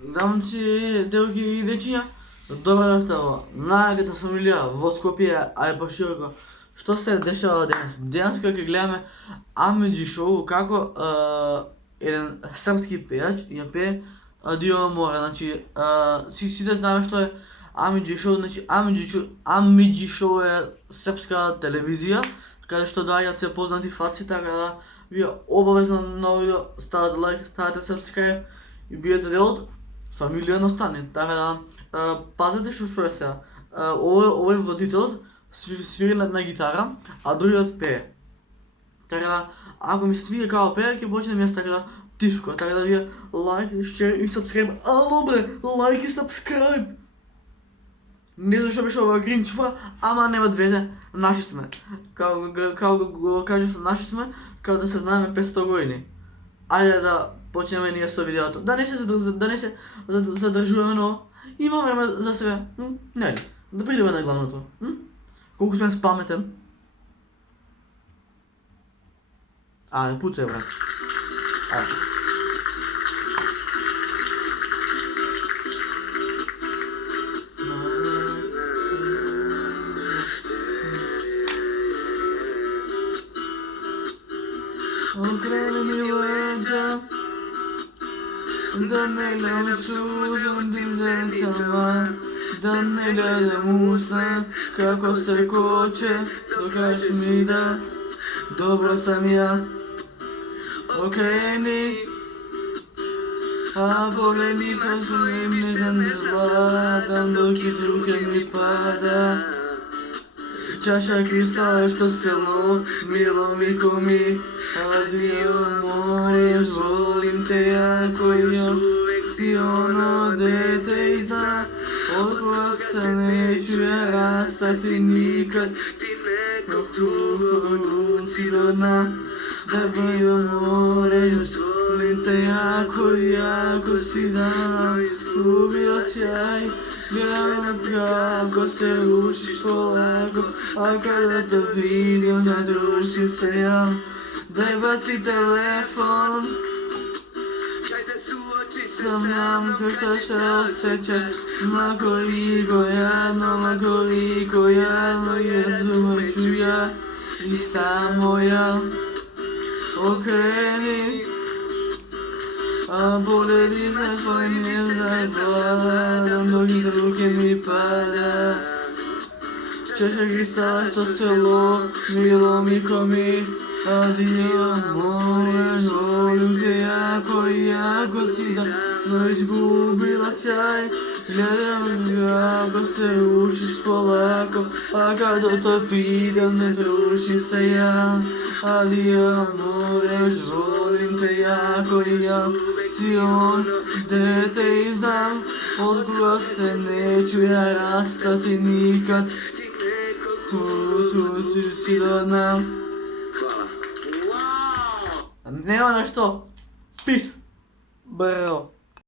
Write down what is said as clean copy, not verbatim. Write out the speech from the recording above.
Здравейте, девойки и дечиња. Добро дојдовте на најагата фамилија во Скопје, а и пошироко. Што се дешава денес? Денес ќе гледаме Амиџи шоу како еден српски пејач ја пее Адио море. Значи сите знаеме што е Амиџи шоу. Значи Амиџи шоу е српска телевизија каде што доаѓаат се познати фаци, така да вие обавезно на видео ставате лайк, ставате сабскрајб и биете дел од фамилија на Стани. Така да пазете што е сега. Овој водителот свири на гитара, а другиот пее. Така да, ако ми се свири како пее, ќе почнем јас така да тишко. Така да вие лайк, шер и сабскрајб. Ало бре, лайк и сабскрајб. Не знам што беше ова гринчва, ама нема везе, наши сме. Као го кажеш наши сме, као да се знаеме 500 години. Ајде да почнеме ние со видеото. Да не се задржуваме, но има време за себе. Нели? Да придеме на главното. Колку сме спаметен. Ајде, пуцај брат. Ајде. Okreni mi leđa, da ne gledam suzom dimzencama, da ne gledam usna kako se koče, dok kažeš mi da dobro sam ja. Okreni, a pogledni sa svojim ne zlatam dok iz ruke mi pada. Čaša kristala što selo, milo mi ko mi. Adio more, volim te jako i još uvek si ono dete i zna. Od koga se neću ja rastati nikad, ti nekog drugog runci do dna. Da bio more, još volim te jako i jako si dan izgubio sjaj. Gledam kako se rušiš polako, a kada te vidim zadrušim se ja. Daj baci telefon, hajde suoči se sa mnom, kako šta osjećaš. Ma koliko jadno je zumeću ja i samo ja. Okreni, a pogledi za svojim mjestom zladam dok iz ruke mi pada. Čaša kristala što selo, milo mi ko mi. Adio more, volim te jako i jako si davno izgubila sjaj. Gledam kako se rušiš polako, a kada to vidim ne drušim se ja. Adio more, volim te jako i jako si ono dete i znam. Od koga se neću ja rastati nikad, ti nekog tu si do dna. Nema na što. Peace. Bro.